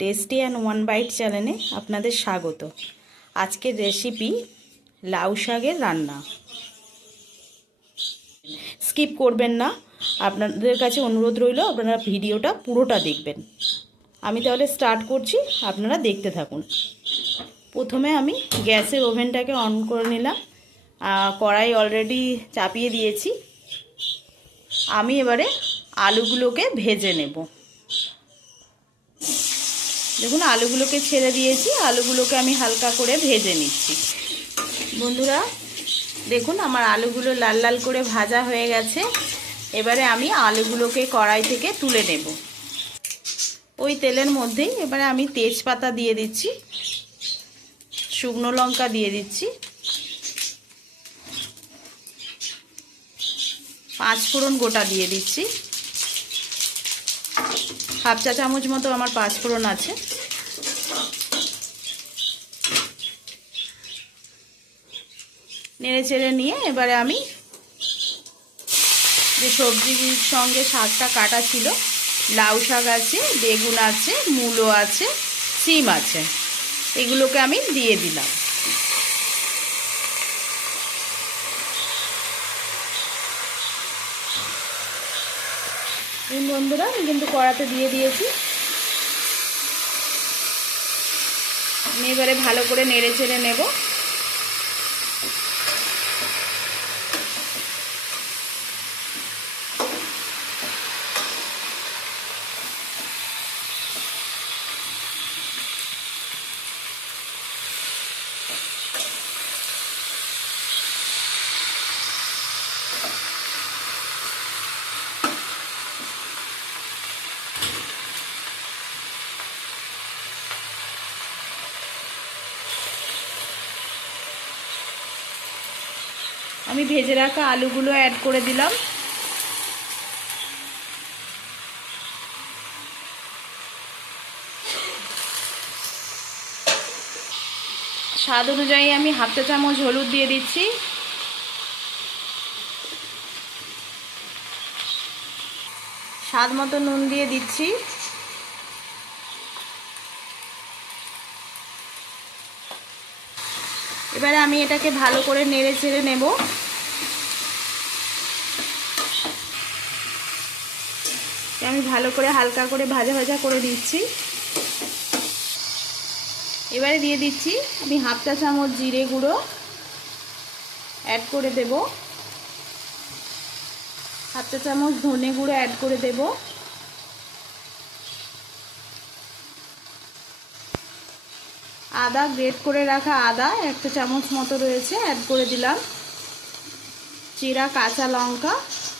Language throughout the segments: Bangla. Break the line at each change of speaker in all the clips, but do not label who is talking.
টেস্টি অ্যান্ড ওয়ান বাইট চ্যানেলে আপনাদের স্বাগত। আজকের রেসিপি লাউ শাকের রান্না। স্কিপ করবেন না, আপনাদের কাছে অনুরোধ রইল, আপনারা ভিডিওটা পুরোটা দেখবেন। আমি তাহলে স্টার্ট করছি, আপনারা দেখতে থাকুন। প্রথমে আমি গ্যাসের ওভেনটাকে অন করে নিলাম। কড়াই অলরেডি চাপিয়ে দিয়েছি। আমি এবারে আলুগুলোকে ভেজে নেব। দেখুন, আলুগুলোকে ছেড়ে দিয়েছি। আলুগুলোকে আমি হালকা করে ভেজে নিচ্ছি। বন্ধুরা, দেখুন, আমার আলুগুলো লাল লাল করে ভাজা হয়ে গেছে। এবারে আমি আলুগুলোকে কড়াই থেকে তুলে নেব। ওই তেলের মধ্যেই এবারে আমি তেজপাতা দিয়ে দিচ্ছি। শুকনো লঙ্কা দিয়ে দিচ্ছি। পাঁচ ফোড়ন গোটা দিয়ে দিচ্ছি। হাফ চা চামচ মতো আমার পাঁচ ফোড়ন আছে। নেড়ে চেড়ে নিয়ে এবারে আমি যে সবজির সঙ্গে শাকটা কাটা ছিল, লাউ শাক আছে, বেগুন আছে, মূলো আছে, সিম আছে, এগুলোকে আমি দিয়ে দিলাম। বন্ধুরা, আমি কিন্তু কড়াতে দিয়ে দিয়েছি। আমি এবারে ভালো করে নেড়ে চেড়ে নেব। আমি ভেজে রাখা আলুগুলো অ্যাড করে দিলাম। স্বাদ অনুযায়ী আমি হাফ চা চামচ হলুদ দিয়ে দিচ্ছি। স্বাদ মতো নুন দিয়ে দিচ্ছি। এবারে আমি এটাকে ভালো করে নেড়ে ছেড়ে নেব। আমি ভালো করে হালকা করে ভাজা ভাজা করে দিচ্ছি। এবারে দিয়ে দিচ্ছি আমি হাফ চা চামচ জিরে গুঁড়ো অ্যাড করে দেব। হাফ চা চামচ ধনে গুঁড়ো অ্যাড করে দেব। আদা গ্রেট করে রাখা আদা একটা চামচ মতো রয়েছে অ্যাড করে দিলাম। চিরা, কাঁচা লঙ্কা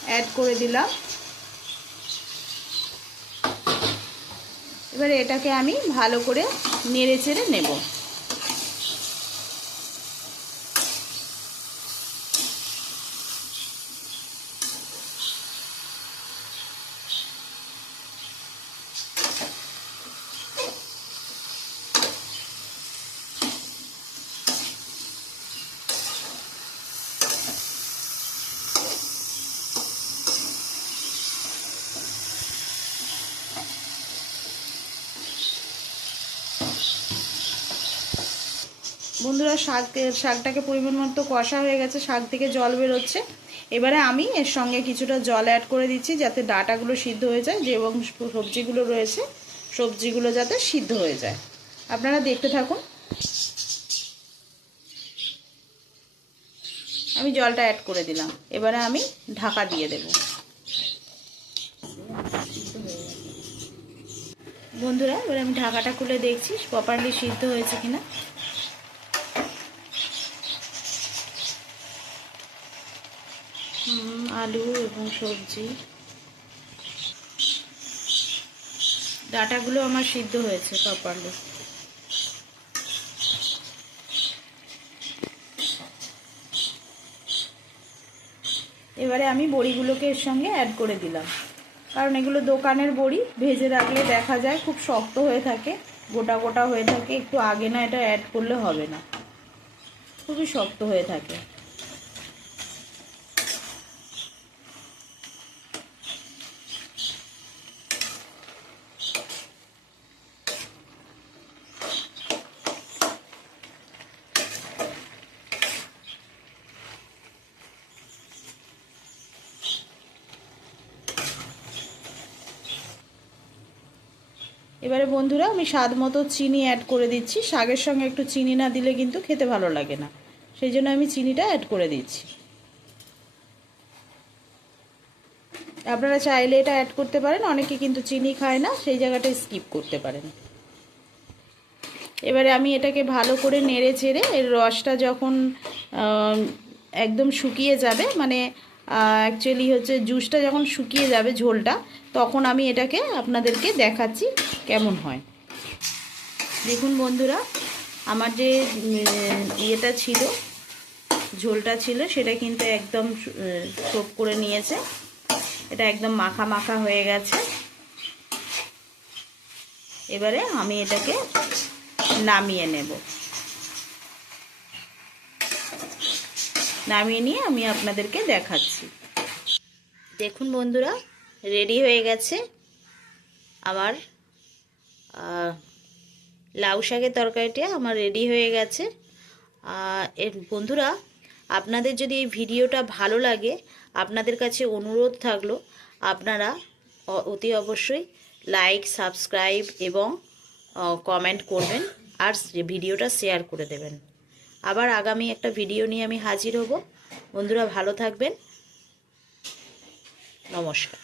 অ্যাড করে দিলাম। এবারে এটাকে আমি ভালো করে নেড়ে চেড়ে নেব। বন্ধুরা, শাক, শাকটাকে পরিমাণ মতো কষা হয়ে গেছে, শাক থেকে জল বেরোচ্ছে। এবারে আমি এর সঙ্গে কিছুটা জল অ্যাড করে দিচ্ছি যাতে ডাটাগুলো সিদ্ধ হয়ে যায়, যে এবং সবজিগুলো রয়েছে, সবজিগুলো যাতে সিদ্ধ হয়ে যায়। আপনারা দেখতে থাকুন। আমি জলটা অ্যাড করে দিলাম। এবারে আমি ঢাকা দিয়ে দেব। বন্ধুরা, এবারে আমি ঢাকাটা খুলে দেখছি প্রপারলি সিদ্ধ হয়েছে কিনা। আলু এবং সবজি। ডাটাগুলো আমার সিদ্ধ হয়েছে প্রপারলি। এবারে আমি বড়িগুলোকে এর সঙ্গে অ্যাড করে দিলাম। কারণ এগুলো দোকানের বড়ি, ভেজে রাখলে দেখা যায় খুব শক্ত হয়ে থাকে, গোটা গোটা হয়ে থাকে, একটু আগে না এটা অ্যাড করলে হবে না। খুবই শক্ত হয়ে থাকে। এবারে বন্ধুরা, আমি স্বাদ মতো চিনি অ্যাড করে দিচ্ছি। শাকের সঙ্গে একটু চিনি না দিলে কিন্তু খেতে ভালো লাগে না। সেই জন্য আমি চিনিটা অ্যাড করে দিচ্ছি। আপনারা চাইলে এটা অ্যাড করতে পারেন, অনেকে কিন্তু চিনি খায় না, সেই জায়গাটায় স্কিপ করতে পারেন। এবারে আমি এটাকে ভালো করে নেড়ে চেড়ে, এর রসটা যখন একদম শুকিয়ে যাবে মানে অ্যাকচুয়ালি হচ্ছে জুসটা যখন শুকিয়ে যাবে ঝোলটা, তখন আমি এটাকে আপনাদেরকে দেখাচ্ছি কেমন হয়। দেখুন বন্ধুরা, আমার যে ইয়েটা ছিল, ঝোলটা ছিল, সেটা কিন্তু একদম সোপ করে নিয়েছে। এটা একদম মাখা মাখা হয়ে গেছে। এবারে আমি এটাকে নামিয়ে নেব। নামিয়ে নিয়ে আমি আপনাদেরকে দেখাচ্ছি। দেখুন বন্ধুরা, রেডি হয়ে গেছে আমার লাউ শাকের তরকারিটা আমার রেডি হয়ে গেছে। এর বন্ধুরা, আপনাদের যদি এই ভিডিওটা ভালো লাগে, আপনাদের কাছে অনুরোধ থাকল, আপনারা অতি অবশ্যই লাইক, সাবস্ক্রাইব এবং কমেন্ট করবেন আর ভিডিওটা শেয়ার করে দেবেন। আবার আগামী একটা ভিডিও নিয়ে আমি হাজির হব। বন্ধুরা ভালো থাকবেন। নমস্কার।